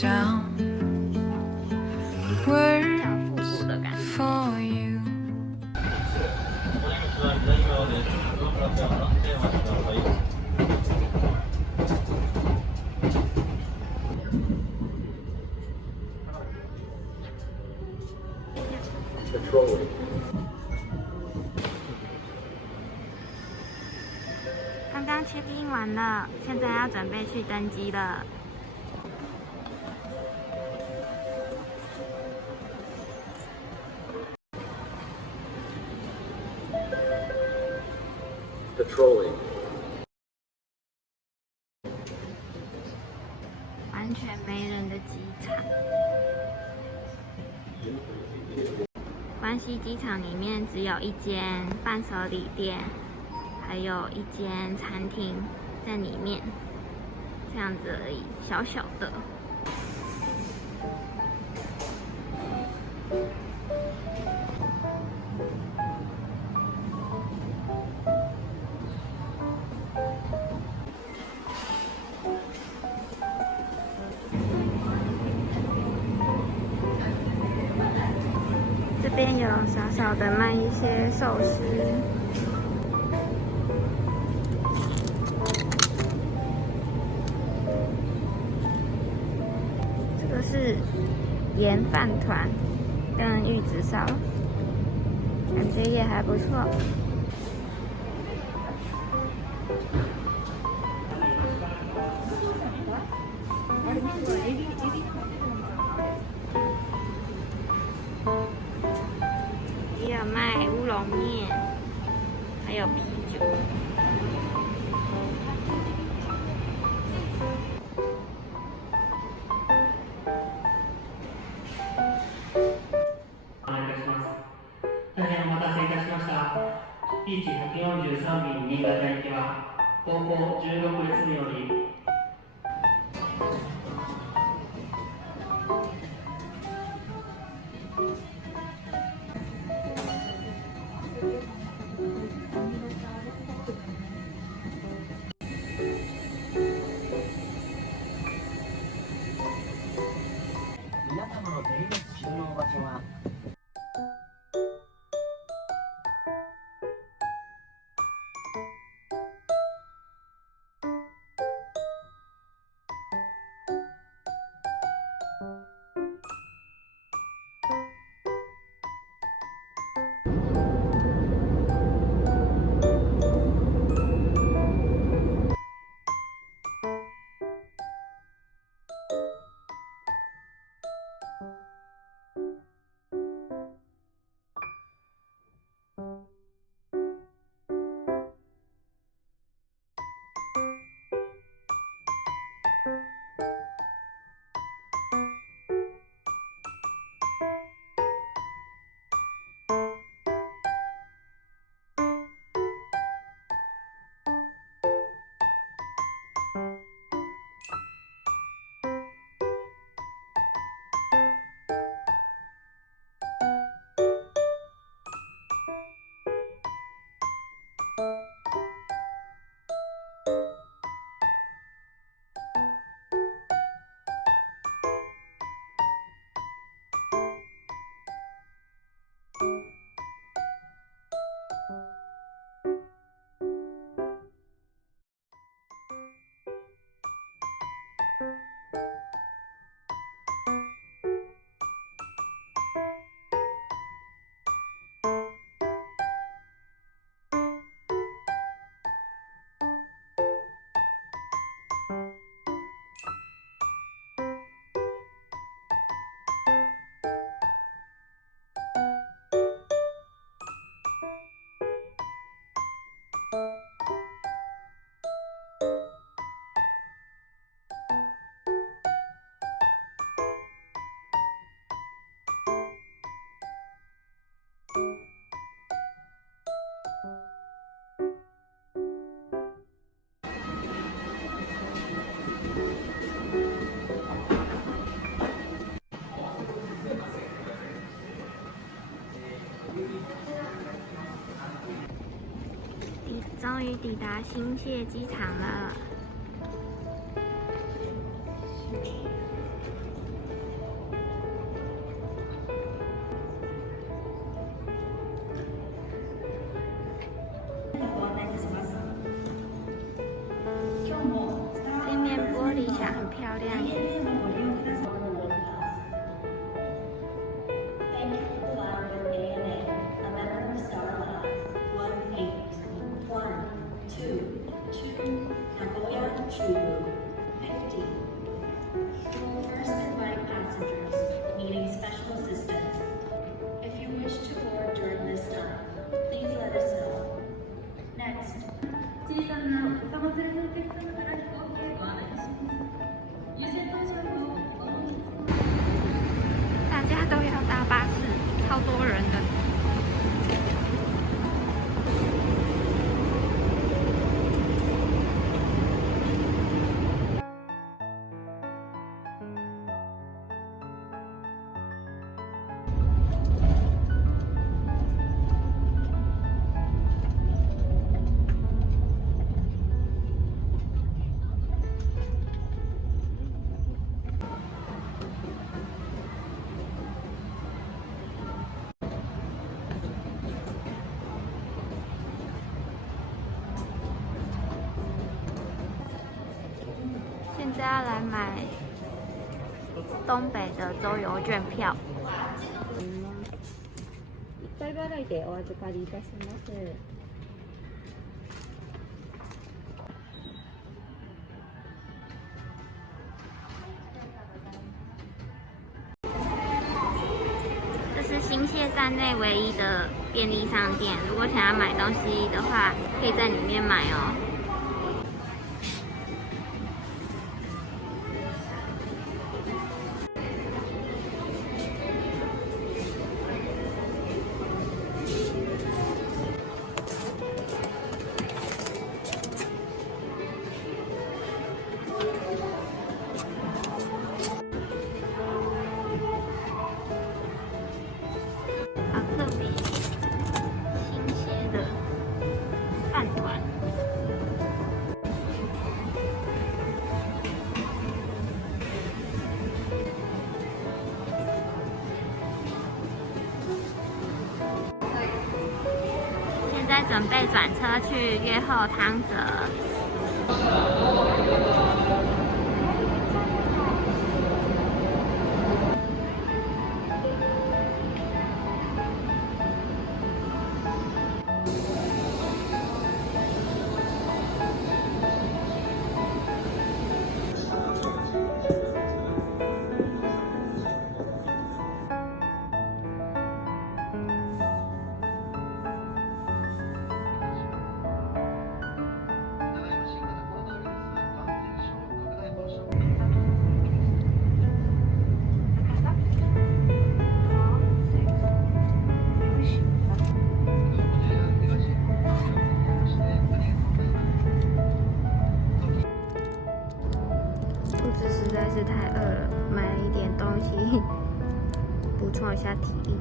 down words for you. Patrolling. 刚刚 check in 完了，现在要准备去登机了。Patrolling. 完全没人的机场。关西机场里面只有一间伴手礼店，还有一间餐厅在里面，这样子而已，小小的。这边有小小的卖一些寿司，这个是盐饭团跟玉子烧，感觉也还不错。也有卖乌龙面，还有啤酒。大変お待たせいたしました。P143 便新潟行きは後方16列により皆様の手荷物収納場所は终于抵达新泻机场了。样子。大家都要搭巴士，超多人的。现在要来买东北的周游券票。1回払いでお預かりいたします。这是新泻站内唯一的便利商店，如果想要买东西的话，可以在里面买哦。好特别，新鲜的饭团。现在准备转车去越后汤泽。肚子实在是太饿了，买了一点东西补充一下体力。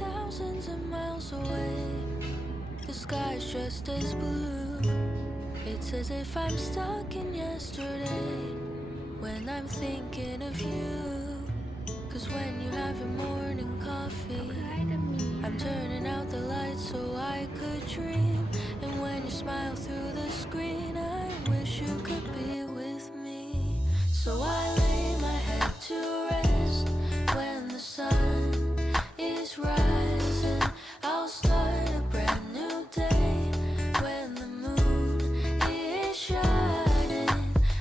Thousands of miles away, the sky's just as blue. It's as if I'm stuck in yesterday when I'm thinking of you. 'Cause when you have your morning coffee, I'm turning out the lights so I could dream. And when you smile through the screen, I wish you could be with me. So I lay my head to rest when the sun is rising. I'll start a brand new day when the moon is shining.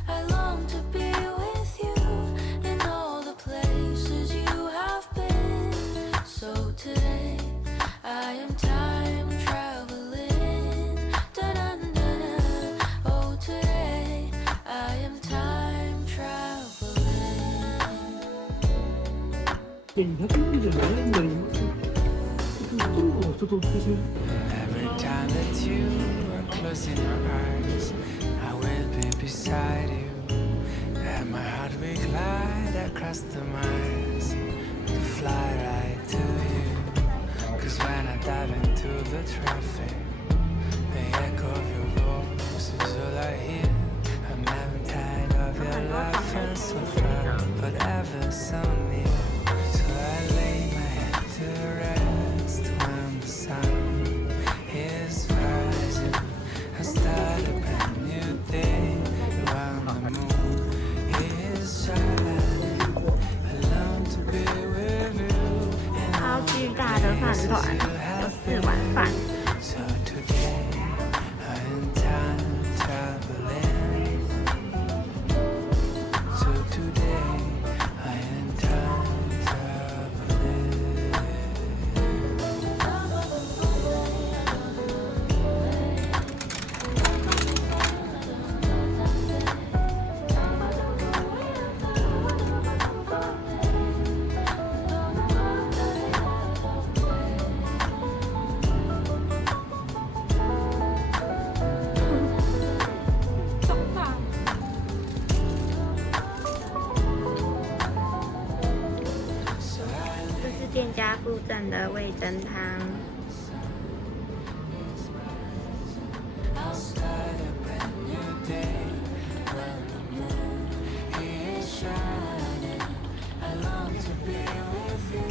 I long to be with 147円になります。ほとんどちょっと落ちてしまう。 Every time that you are closing your eyes, I will be beside you. And my heart will glide across the miles to fly right to you. 'Cause when I dive into the traffic, the echo of your voice is all I hear. I'm never tired of your laugh and so far, but ever so near. So I lay my head to rest when the sun is rising. I start a brand new day when the moon is shining. I long to be with you. 超巨大的饭团，有4碗饭。 So today I am time traveling. So today I am time traveling. 这是店家附赠的味噌汤。 I'll start a brand new day when the moon is shining. I long to be with you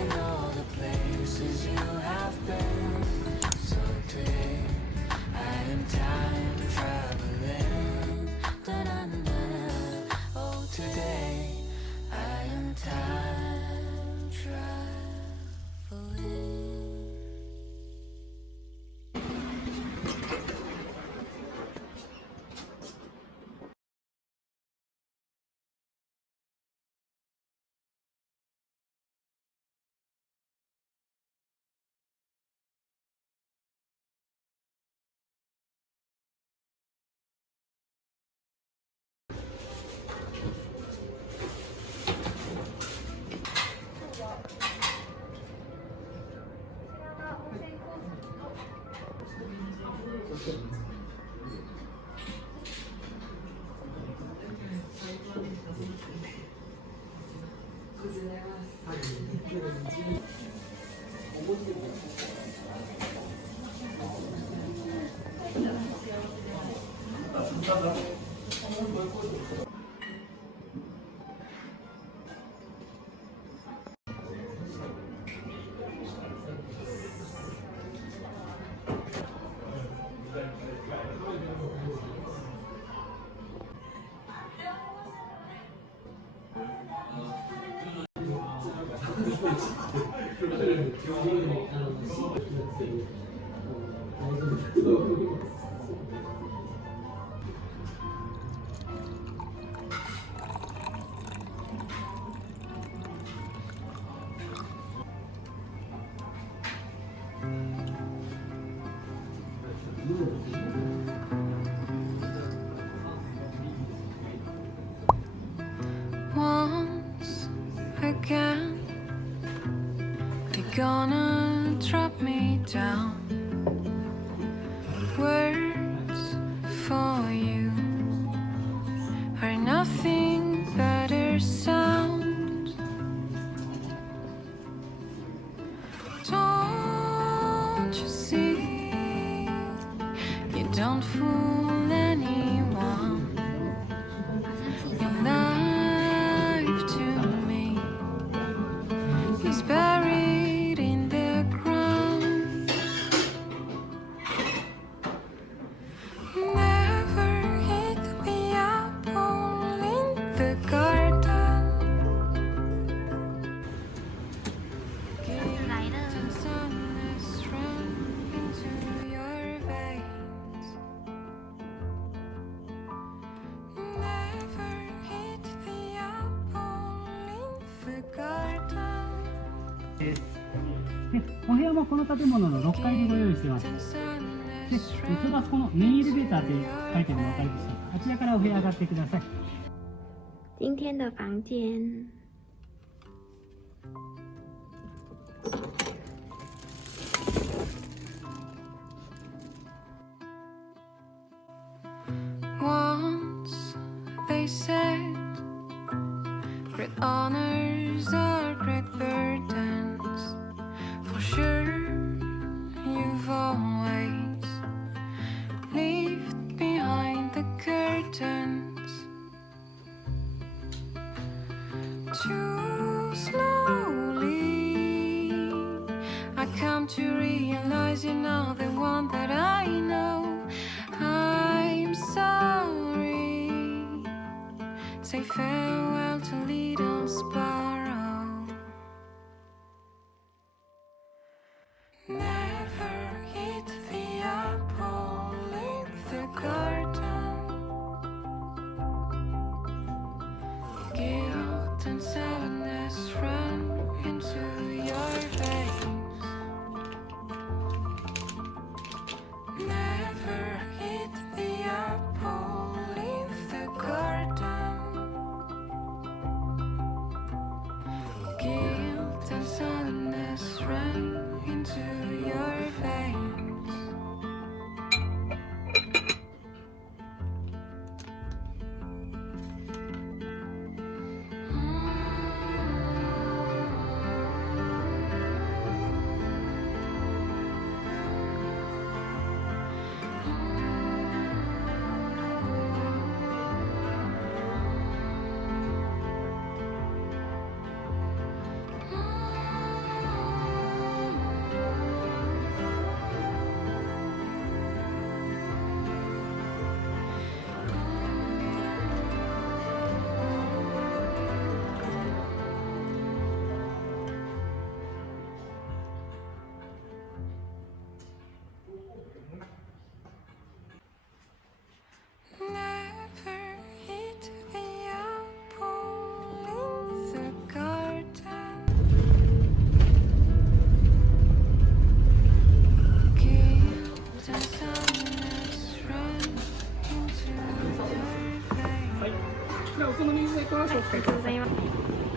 in all the places you have been. So today I am time traveling. Da-da-da-da. Oh, today I am time traveling. Once again, they're gonna drop me down. Words for you are nothing but a sound. Don't you see? You don't fool anyone. Your life to me is buried in the ground. Never hit the apple in the garden. 来了。 Sadness run into your veins. Never hit the apple in the garden. でお部屋もこの建物の6階でご用意しています。で、それはこのメインエレベーターって書いてるのお分かりでしょうか。あちらからお部屋上がってください。今天的房间 secret honors or great burdens. For sure, you've always lived behind the curtains. Too slowly, I come to realize you're not the one that I know. I'm sorry. Say farewell to little sparrow. Never eat the apple in the garden. Guilt and sadness run into your veins. Never eat the apple in the garden. Guilt and sadness run into your veins. Never eat the apple in the garden. Guilt and sadness run into your veins. じゃあお好みでいかがでしょうか。